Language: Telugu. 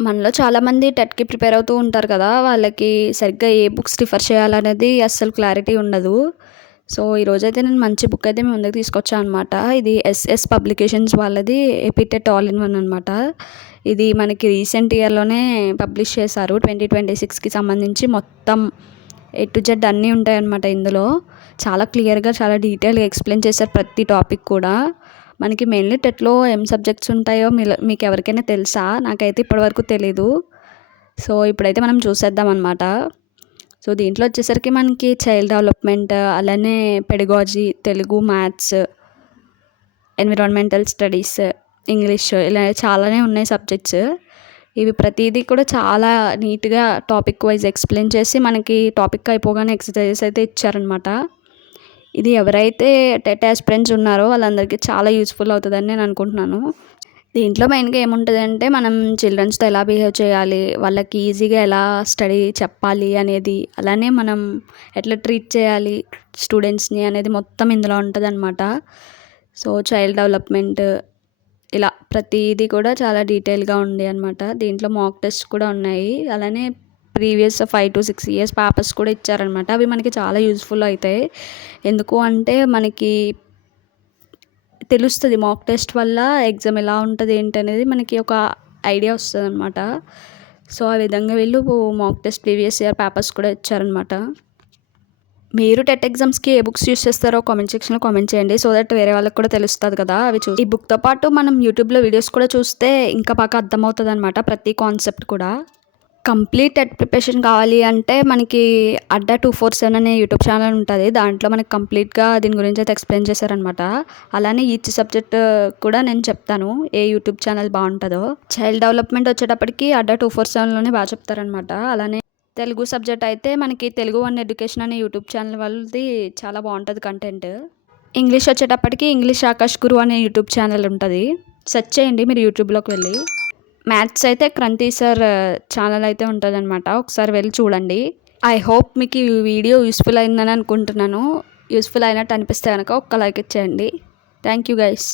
మనలో చాలామంది టెట్‌కి ప్రిపేర్ అవుతూ ఉంటారు కదా! వాళ్ళకి సరిగ్గా ఏ బుక్స్ రిఫర్ చేయాలనేది అస్సలు క్లారిటీ ఉండదు. సో, ఈరోజైతే నేను మంచి బుక్ అయితే మీ ముందుకు తీసుకొచ్చా అనమాట. ఇది ఎస్ఎస్ పబ్లికేషన్స్ వాళ్ళది ఎపిటెట్ ఆల్ ఇన్ వన్ అనమాట. ఇది మనకి రీసెంట్ ఇయర్‌లోనే పబ్లిష్ చేశారు. 2026కి సంబంధించి మొత్తం ఏ టు జెడ్ అన్నీ ఉంటాయన్నమాట ఇందులో. చాలా క్లియర్‌గా, చాలా డీటెయిల్‌గా ఎక్స్‌ప్లెయిన్ చేశారు ప్రతి టాపిక్ కూడా. మనకి మెయిన్లీ టెట్‌లో ఏం సబ్జెక్ట్స్ ఉంటాయో మీకు ఎవరికైనా తెలుసా? నాకైతే ఇప్పటివరకు తెలీదు. సో, ఇప్పుడైతే మనం చూసేద్దాం అనమాట. సో, దీంట్లో వచ్చేసరికి మనకి చైల్డ్ డెవలప్మెంట్, అలానే pedagogy, Telugu, maths, environmental studies, English ఇలా చాలానే ఉన్నాయి సబ్జెక్ట్స్. ఇవి ప్రతీదీ కూడా చాలా నీట్‌గా టాపిక్ వైజ్ ఎక్స్‌ప్లెయిన్ చేసి మనకి టాపిక్ అయిపోగానే ఎక్సర్సైజెస్ అయితే ఇచ్చారనమాట. ఇది ఎవరైతే టెట్ ఆస్పిరెంట్స్ ఉన్నారో వాళ్ళందరికీ చాలా యూజ్‌ఫుల్ అవుతదని నేను అనుకుంటున్నాను. దీంట్లో మెయిన్‌గా ఏముంటదంటే మనం చిల్డ్రన్స్‌తో ఎలా బిహేవ్ చేయాలి, వాళ్ళకి ఈజీగా ఎలా స్టడీ చెప్పాలి అనేది, అలానే మనం ఎట్లా ట్రీట్ చేయాలి స్టూడెంట్స్‌ని అనేది మొత్తం ఇందులో ఉంటదనమాట. సో, చైల్డ్ డెవలప్మెంట్ ఇలా ప్రతీది కూడా చాలా డీటెయిల్‌గా ఉంది అనమాట. దీంట్లో మాక్ టెస్ట్ కూడా ఉన్నాయి. అలానే ప్రీవియస్ 5-6 ఇయర్స్ పేపర్స్ కూడా ఇచ్చారనమాట. అవి మనకి చాలా యూజ్‌ఫుల్ అయితాయి. ఎందుకు అంటే మనకి తెలుస్తది మాక్ టెస్ట్ వల్ల ఎగ్జామ్ ఎలా ఉంటది ఏంటనేది మనకి ఒక ఐడియా వస్తదనమాట. సో, ఆ విధంగా వీళ్ళు mock test previous year papers కూడా ఇచ్చారనమాట. మీరు టెట్ ఎగ్జామ్స్‌కి ఏ బుక్స్ యూజ్ చేస్తారో కామెంట్ సెక్షన్‌లో కామెంట్ చేయండి. సో దట్ వేరే వాళ్ళకి కూడా తెలుస్తది కదా! ఈ బుక్‌తో పాటు మనం యూట్యూబ్‌లో వీడియోస్ కూడా చూస్తే ఇంకా బాగా అర్థమవుతదనమాట ప్రతి కాన్సెప్ట్ కూడా. కంప్లీట్ టెట్ ప్రిపరేషన్ కావాలి అంటే మనకి అడ్డా 247 అనే యూట్యూబ్ ఛానల్ ఉంటది. దాంట్లో మనకి కంప్లీట్‌గా దీని గురించి అయితే ఎక్స్‌ప్లెయిన్ చేశారనమాట. అలానే ఈచ్ సబ్జెక్ట్ కూడా నేను చెప్తాను. ఏ యూట్యూబ్ ఛానల్ బావుంటదో. చైల్డ్ డెవలప్మెంట్ వచ్చేటప్పటికి అడ్డా 247లోనే బాగా చెప్తారనమాట. అలానే తెలుగు సబ్జెక్ట్ అయితే మనకి తెలుగు వన్ ఎడ్యుకేషన్ అనే యూట్యూబ్ ఛానల్ వాళ్ళది చాలా బావుంటది కంటెంట్. ఇంగ్లీష్ వచ్చేటప్పటికి ఇంగ్లీష్ ఆకాష్ గురు అనే యూట్యూబ్ ఛానల్ ఉంటది. సెర్చ్ చేయండి మీరు యూట్యూబ్‌లోకి వెళ్ళి. మ్యాథ్స్ అయితే క్రంతి సార్ ఛానల్ అయితే ఉంటదనమాట. ఒకసారి వెళ్ళి చూడండి. ఐ హోప్ మీకు ఈ వీడియో యూస్‌ఫుల్ అయిందని అనుకుంటున్నాను. యూస్‌ఫుల్ అయినట్టు అనిపిస్తే గనక ఒక్క లైక్ ఇచ్చేయండి. Thank you guys.